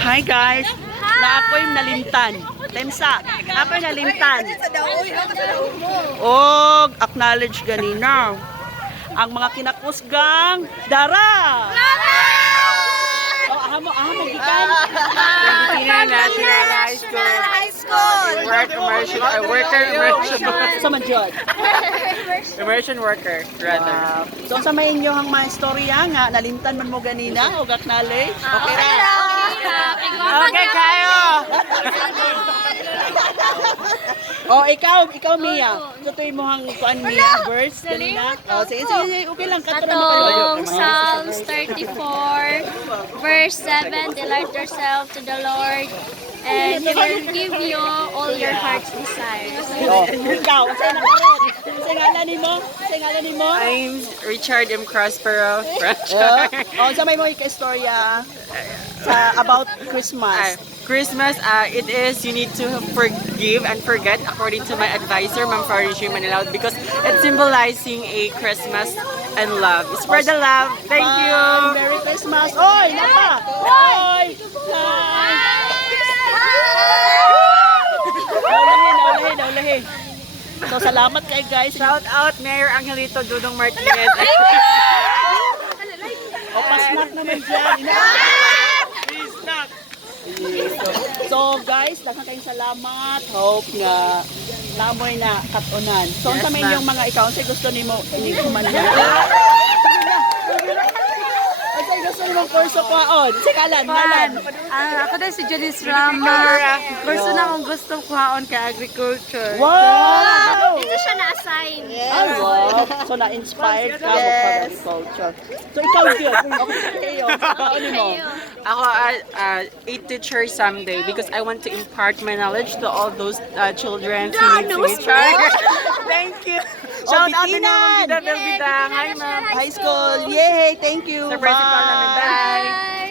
Hi guys, na ako'y nalimtan. Temsa, ako'y nalimtan. Og acknowledge ganina ang mga kinakusgang dara. Oh, ahamo gikan. Pilipinas National High School. Worker immersion. Sa man jud. Immersion worker, rather. So sa may inyong mga istorya nga nalimtan man mo ganina og acknowledge. Okay ra. Okay, kayo! Oh, ikaw Mia. Tutoy mo hang kuan Mia verse ganina. Oh, sige, okay lang katong Katong Psalms 34, verse 7, delight yourself to the Lord, and He will give you all your heart's desires. Oh, ikaw, sa ngalan nimo? Sa ngalan nimo? I'm Richard M. Prospero. Oh, sa may mo istorya sa about Christmas. Christmas, it is, you need to forgive and forget according to my advisor, Ma'am Farisha Manilao, because it's symbolizing a Christmas and love. Spread the love. Thank you. Merry Christmas. Oy, napa. Oy. Hi. Ulahin. So, salamat kay guys. Shout out Mayor Angelito Dudong Martinez. O, pasnak naman dyan. Please knock. So, guys, daghang kayong salamat. Hope nga namoy na katunan. So, Yes, sa may ma'am. inyong mga ikaw, say gusto nimo inyong kumanan. Say gusto nimo kurso kwaon. Say kalan. Ako din si Janice Rama. Gusto na akong gustong kuhaon kay agriculture. Wow! Dito siya na-assign. Ay, wow. So, na-inspired ka mo agriculture. So, ikaw yun. Okay, ano mo? Ako, a teacher someday because I want to impart my knowledge to all those children who need to each other. Thank you. Shout out to Bitinan! Ma'am Bida. Hi, ma'am. High school. Yay! Thank you. Sa principal namin. Bye.